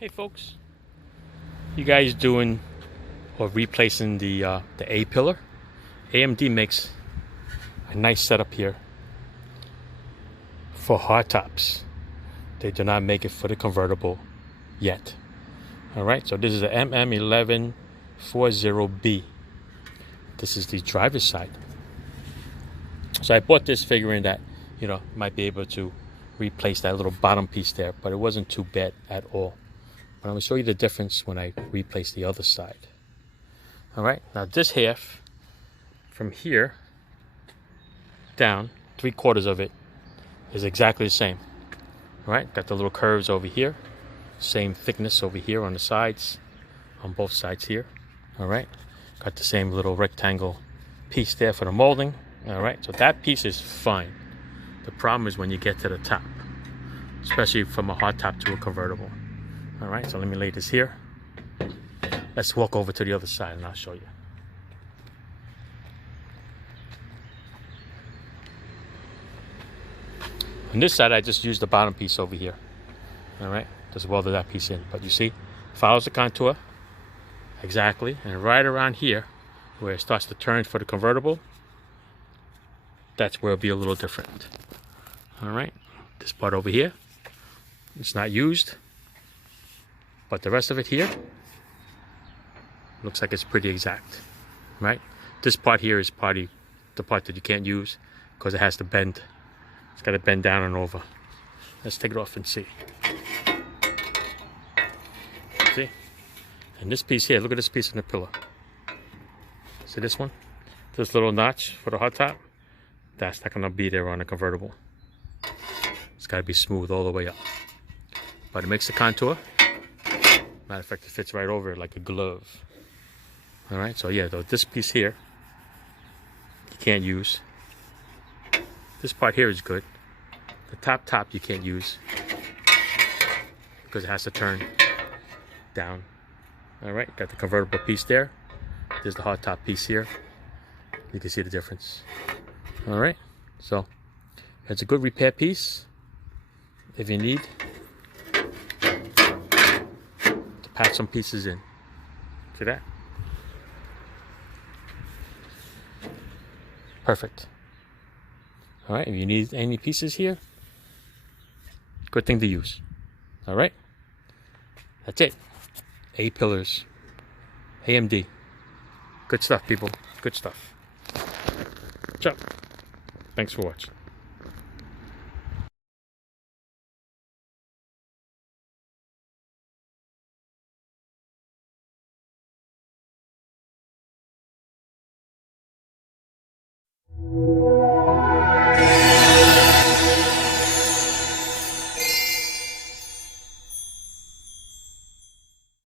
Hey folks, you guys doing or replacing the A pillar? AMD makes a nice setup here for hardtops. They do not make it for the convertible yet. All right, so this is the MM1140B. This is the driver's side. So I bought this figuring that, might be able to replace that little bottom piece there, but it wasn't too bad at all. But I'm going to show you the difference when I replace the other side. All right, now this half from here down, 3/4 of it is exactly the same. All right, got the little curves over here, same thickness over here on the sides, on both sides here. All right, got the same little rectangle piece there for the molding. All right, so that piece is fine. The problem is when you get to the top, especially from a hardtop to a convertible. All right, so let me lay this here. Let's walk over to the other side and I'll show you. On this side, I just used the bottom piece over here. All right, just welded that piece in. But you see, follows the contour exactly, and right around here, where it starts to turn for the convertible, that's where it'll be a little different. All right, this part over here, it's not used, but the rest of it here looks like it's pretty exact, right? This part here is the part that you can't use because it has to bend. It's got to bend down and over. Let's take it off and see. See? And this piece here, look at this piece in the pillar. See this one? This little notch for the hardtop? That's not going to be there on a convertible. It's got to be smooth all the way up. But it makes the contour. Matter of fact, it fits right over it like a glove. All right, so yeah, though this piece here, you can't use. This part here is good. The top you can't use because it has to turn down. All right, got the convertible piece there. There's the hardtop piece here. You can see the difference. All right, so it's a good repair piece if you need to patch some pieces in. See that? Perfect. All right, if you need any pieces here, good thing to use. All right, that's it. A pillars, AMD. Good stuff, people. Good stuff. Ciao. Thanks for watching.